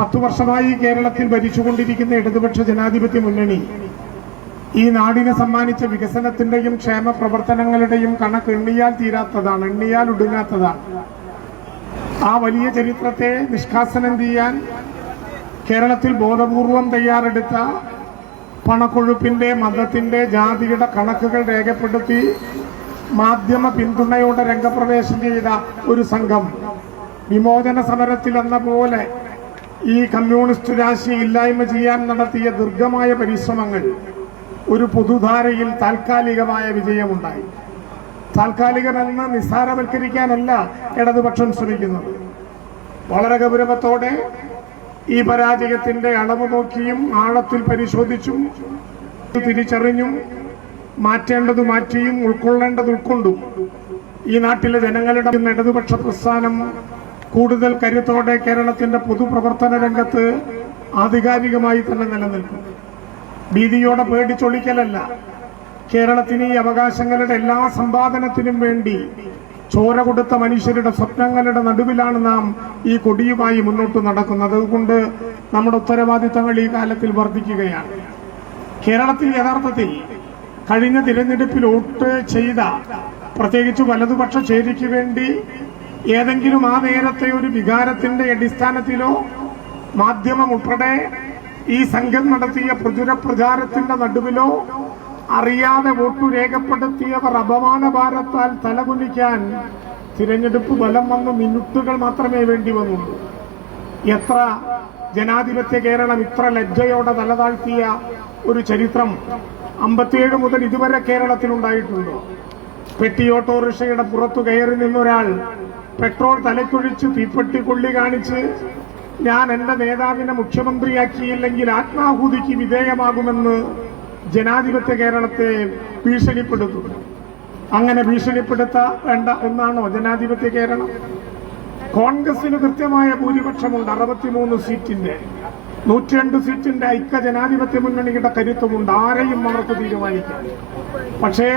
10 വർഷമായി കേരളത്തിൽ ഭരിച്ചുകൊണ്ടിരിക്കുന്ന ഇടതുപക്ഷ ജനാധിപത്യ മുന്നണി ഈ നാടിനെ സമ്മാനിച്ച വികസനത്തിന്റെയും ക്ഷേമ പ്രവർത്തനങ്ങളുടെയും കണക്ക് എണ്ണിയാൽ തീരാത്തതാണ്, എണ്ണിയാൽ ഒടുങ്ങാത്തതാണ്. ആ വലിയ ചരിത്രത്തെ നിഷ്കാസനം ചെയ്യാൻ കേരളത്തിൽ ബോധപൂർവം തയ്യാറെടുത്ത പണക്കൊഴുപ്പിന്റെ, മതത്തിന്റെ, ജാതിയുടെ കണക്കുകൾ രേഖപ്പെടുത്തി മാധ്യമ പിന്തുണയോടെ രംഗപ്രവേശം ചെയ്ത ഒരു സംഘം വിമോചന സമരത്തിൽ എന്ന പോലെ ഈ കമ്മ്യൂണിസ്റ്റ് രാശി ഇല്ലായ്മ ചെയ്യാൻ നടത്തിയ ദീർഘമായ പരിശ്രമങ്ങൾ ഒരു പൊതുധാരയിൽ താൽക്കാലികമായ വിജയമുണ്ടായി. താൽക്കാലികമെന്ന് നിസ്സാരവൽക്കരിക്കാനല്ല ഇടതുപക്ഷം ശ്രമിക്കുന്നത്. വളരെ ഗൗരവത്തോടെ ഈ പരാജയത്തിന്റെ അളവ് നോക്കിയും ആഴത്തിൽ പരിശോധിച്ചും തിരിച്ചറിഞ്ഞും മാറ്റേണ്ടത് മാറ്റിയും ഉൾക്കൊള്ളേണ്ടത് ഉൾക്കൊണ്ടും ഈ നാട്ടിലെ ജനങ്ങളുടെ ഇടതുപക്ഷ പ്രസ്ഥാനം കൂടുതൽ കരുത്തോടെ കേരളത്തിന്റെ പൊതുപ്രവർത്തന രംഗത്ത് ആധികാരികമായി തന്നെ നിലനിൽക്കും. ഭീതിയോടെ പേടിച്ചൊളിക്കലല്ല, കേരളത്തിന് ഈ അവകാശങ്ങളുടെ എല്ലാ സമ്പാദനത്തിനും വേണ്ടി ചോര കൊടുത്ത മനുഷ്യരുടെ സ്വപ്നങ്ങളുടെ നടുവിലാണ് നാം ഈ കൊടിയുമായി മുന്നോട്ട് നടക്കുന്നത്. അതുകൊണ്ട് നമ്മുടെ ഉത്തരവാദിത്തങ്ങൾ ഈ കാലത്തിൽ വർദ്ധിക്കുകയാണ്. കേരളത്തിൽ യഥാർത്ഥത്തിൽ കഴിഞ്ഞ തിരഞ്ഞെടുപ്പിൽ വോട്ട് ചെയ്ത പ്രത്യേകിച്ച് വലതുപക്ഷ ചേരിക്ക് വേണ്ടി ഏതെങ്കിലും ആ നേരത്തെ ഒരു വികാരത്തിന്റെ അടിസ്ഥാനത്തിലോ മാധ്യമം ഉൾപ്പെടെ ഈ സംഘം നടത്തിയ പ്രചുര പ്രചാരത്തിന്റെ നടുവിലോ അറിയാതെ വോട്ടു രേഖപ്പെടുത്തിയവർ അപമാന ഭാരത്താൽ തലകുനിക്കാൻ തിരഞ്ഞെടുപ്പ് ഫലം വന്ന് മിനിറ്റുകൾ മാത്രമേ വേണ്ടി വന്നുള്ളൂ. എത്ര ജനാധിപത്യ കേരളം ഇത്ര ലജ്ജയോടെ തലതാഴ്ത്തിയ ഒരു ചരിത്രം 57 മുതൽ ഇതുവരെ കേരളത്തിലുണ്ടായിട്ടുണ്ടോ? പെട്ടി ഓട്ടോറിക്ഷയുടെ പുറത്തു കയറി നിന്നൊരാൾ പെട്രോൾ തലക്കൊഴിച്ച് തീപ്പെട്ടി കൊള്ളി കാണിച്ച് ഞാൻ എന്റെ നേതാവിനെ മുഖ്യമന്ത്രിയാക്കിയില്ലെങ്കിൽ ആത്മാഹൂതിക്ക് വിധേയമാകുമെന്ന് ജനാധിപത്യ കേരളത്തെ ഭീഷണിപ്പെടുത്തുന്നു. അങ്ങനെ ഭീഷണിപ്പെടുത്ത വേണ്ട ഒന്നാണോ ജനാധിപത്യ കേരളം? കോൺഗ്രസിന് കൃത്യമായ ഭൂരിപക്ഷമുണ്ട്, 63 സീറ്റിന്റെ, 102 സീറ്റിന്റെ ഐക്യ ജനാധിപത്യ മുന്നണിയുടെ കരുത്തുമുണ്ട്. ആരെയും അവർക്ക് തീരുമാനിക്കാം. പക്ഷേ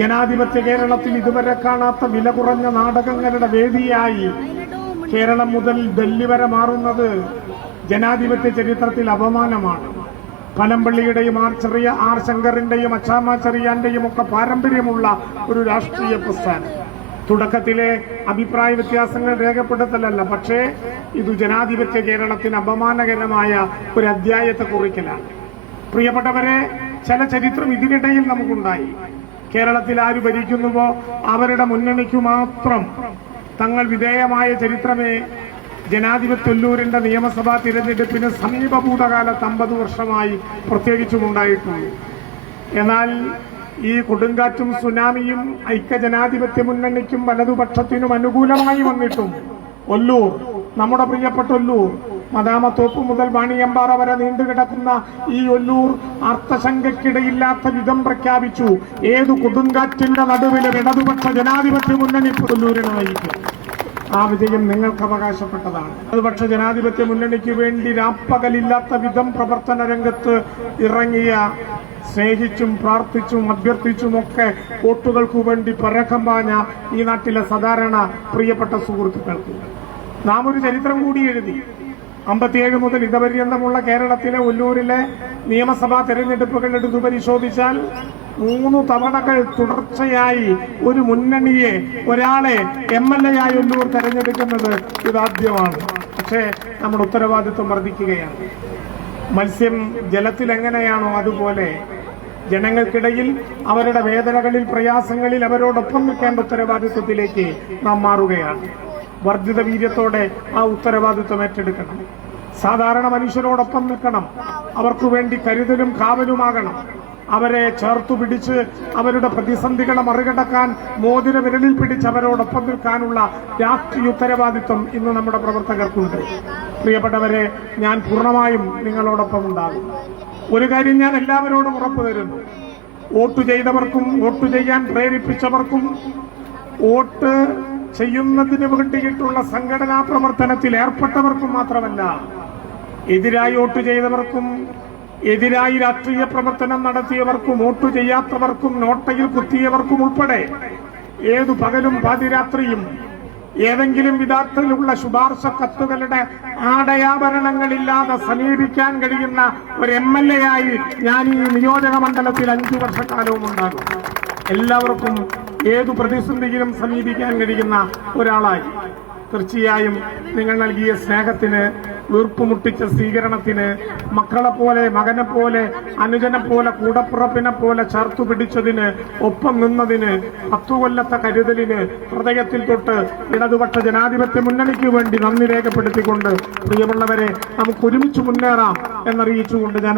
ജനാധിപത്യ കേരളത്തിൽ ഇതുവരെ കാണാത്ത വില കുറഞ്ഞ നാടകങ്ങളുടെ വേദിയായി കേരളം മുതൽ ഡൽഹി വരെ മാറുന്നത് ജനാധിപത്യ ചരിത്രത്തിൽ അപമാനമാണ്. പനമ്പള്ളിയുടെയും ആർ ശങ്കറിന്റെയും അച്ചാമ്മ ചെറിയാന്റെയും ഒക്കെ പാരമ്പര്യമുള്ള ഒരു രാഷ്ട്രീയ പ്രസ്ഥാനം. തുടക്കത്തിലെ അഭിപ്രായ വ്യത്യാസങ്ങൾ രേഖപ്പെടുത്തലല്ല, പക്ഷേ ഇത് ജനാധിപത്യ കേരളത്തിന് അപമാനകരമായ ഒരു അധ്യായത്തെ കുറിക്കലാണ്. പ്രിയപ്പെട്ടവരെ, ചില ചരിത്രം ഇതിനിടയിൽ നമുക്കുണ്ടായി. കേരളത്തിൽ ആര് ഭരിക്കുന്നുവോ അവരുടെ മുന്നണിക്കു മാത്രം തങ്ങൾ വിധേയമായ ചരിത്രമേ ജനാധിപത്യല്ലൂരിന്റെ നിയമസഭാ തിരഞ്ഞെടുപ്പിന് സമീപഭൂതകാലത്ത് 50 വർഷമായി പ്രത്യേകിച്ചും ഉണ്ടായിട്ടുള്ളൂ. എന്നാൽ ഈ കൊടുങ്കാറ്റും സുനാമിയും ഐക്യ ജനാധിപത്യ മുന്നണിക്കും വലതുപക്ഷത്തിനും അനുകൂലമായി വന്നിട്ടും ഒല്ലൂർ, നമ്മുടെ പ്രിയപ്പെട്ട ഒല്ലൂർ, മദാമത്തോപ്പ് മുതൽ വാണിയമ്പാറ വരെ നീണ്ടുകിടക്കുന്ന ഈ ഒല്ലൂർ അർത്ഥശങ്കയ്ക്കിടയില്ലാത്ത വിധം പ്രഖ്യാപിച്ചു. ഏതു കൊടുങ്കാറ്റിന്റെ നടുവിലും ഇടതുപക്ഷ ജനാധിപത്യ മുന്നണി ഒല്ലൂരിനെ നയിക്കും. ആ വിജയം നിങ്ങൾക്ക് അവകാശപ്പെട്ടതാണ്. ഇടതുപക്ഷ ജനാധിപത്യ മുന്നണിക്ക് വേണ്ടി രാപ്പകലില്ലാത്ത വിധം പ്രവർത്തന രംഗത്ത് ഇറങ്ങിയ, സ്നേഹിച്ചും പ്രാർത്ഥിച്ചും അഭ്യർത്ഥിച്ചുമൊക്കെ വോട്ടുകൾക്കു വേണ്ടി പരക്കം പാഞ്ഞ ഈ നാട്ടിലെ സാധാരണ പ്രിയപ്പെട്ട സുഹൃത്തുക്കൾക്ക് നാം ഒരു ചരിത്രം കൂടി എഴുതി. 57 മുതൽ ഇതുപര്യന്തമുള്ള കേരളത്തിലെ ഒല്ലൂരിലെ നിയമസഭാ തെരഞ്ഞെടുപ്പുകൾ എടുത്തു പരിശോധിച്ചാൽ 3 തവണകൾ തുടർച്ചയായി ഒരു മുന്നണിയെ, ഒരാളെ MLA ആയി ഒല്ലൂർ തെരഞ്ഞെടുക്കുന്നത് ഇതാദ്യമാണ്. പക്ഷേ നമ്മുടെ ഉത്തരവാദിത്വം വർദ്ധിക്കുകയാണ്. മത്സ്യം ജലത്തിൽ എങ്ങനെയാണോ അതുപോലെ ജനങ്ങൾക്കിടയിൽ അവരുടെ വേദനകളിൽ, പ്രയാസങ്ങളിൽ അവരോടൊപ്പം നിൽക്കേണ്ട ഉത്തരവാദിത്വത്തിലേക്ക് നാം മാറുകയാണ്. വർദ്ധിത വീര്യത്തോടെ ആ ഉത്തരവാദിത്വം ഏറ്റെടുക്കണം. സാധാരണ മനുഷ്യരോടൊപ്പം നിൽക്കണം. അവർക്കു വേണ്ടി കരുതലും കാവലുമാകണം. അവരെ ചേർത്തു പിടിച്ച് അവരുടെ പ്രതിസന്ധികളെ മറികടക്കാൻ മോതിര വിരലിൽ പിടിച്ച് അവരോടൊപ്പം നിൽക്കാനുള്ള രാഷ്ട്രീയ ഉത്തരവാദിത്വം ഇന്ന് നമ്മുടെ പ്രവർത്തകർക്കുണ്ട്. പ്രിയപ്പെട്ടവരെ, ഞാൻ പൂർണ്ണമായും നിങ്ങളോടൊപ്പം ഉണ്ടാകും. ഒരു കാര്യം ഞാൻ എല്ലാവരോടും ഉറപ്പു തരുന്നു: വോട്ട് ചെയ്തവർക്കും വോട്ട് ചെയ്യാൻ പ്രേരിപ്പിച്ചവർക്കും വോട്ട് ചെയ്യുന്നതിന് വേണ്ടിയിട്ടുള്ള സംഘടനാ പ്രവർത്തനത്തിൽ ഏർപ്പെട്ടവർക്കും മാത്രമല്ല, എതിരായി വോട്ട് ചെയ്തവർക്കും എതിരായി രാഷ്ട്രീയ പ്രവർത്തനം നടത്തിയവർക്കും വോട്ട് ചെയ്യാത്തവർക്കും നോട്ടയിൽ കുത്തിയവർക്കും ഉൾപ്പെടെ ഏതു പകലും പാതിരാത്രിയും ഏതെങ്കിലും വിധത്തിലുള്ള ശുപാർശ കത്തുകളുടെ ആടയാഭരണങ്ങളില്ലാതെ സമീപിക്കാൻ കഴിയുന്ന ഒരു MLA ആയി ഞാൻ ഈ നിയോജക മണ്ഡലത്തിൽ 5 വർഷക്കാലവും ഉണ്ടാകും. എല്ലാവർക്കും ഏതു പ്രതിസന്ധിയിലും സമീപിക്കാൻ കഴിയുന്ന ഒരാളായി. തീർച്ചയായും നിങ്ങൾ നൽകിയ സ്നേഹത്തിന്, വീർപ്പുമുട്ടിച്ച സ്വീകരണത്തിന്, മക്കളെ പോലെ, മകനെ പോലെ, അനുജനെ പോലെ, കൂടപ്പുറപ്പിനെ പോലെ ചേർത്തു പിടിച്ചതിന്, ഒപ്പം നിന്നതിന്, 10 കൊല്ലത്തെ കരുതലിന് ഹൃദയത്തിൽ തൊട്ട് ഇടതുപക്ഷ ജനാധിപത്യ മുന്നണിക്ക് വേണ്ടി നന്ദി രേഖപ്പെടുത്തിക്കൊണ്ട് പ്രിയമുള്ളവരെ, നമുക്ക് ഒരുമിച്ച് മുന്നേറാം എന്നറിയിച്ചുകൊണ്ട് ഞാൻ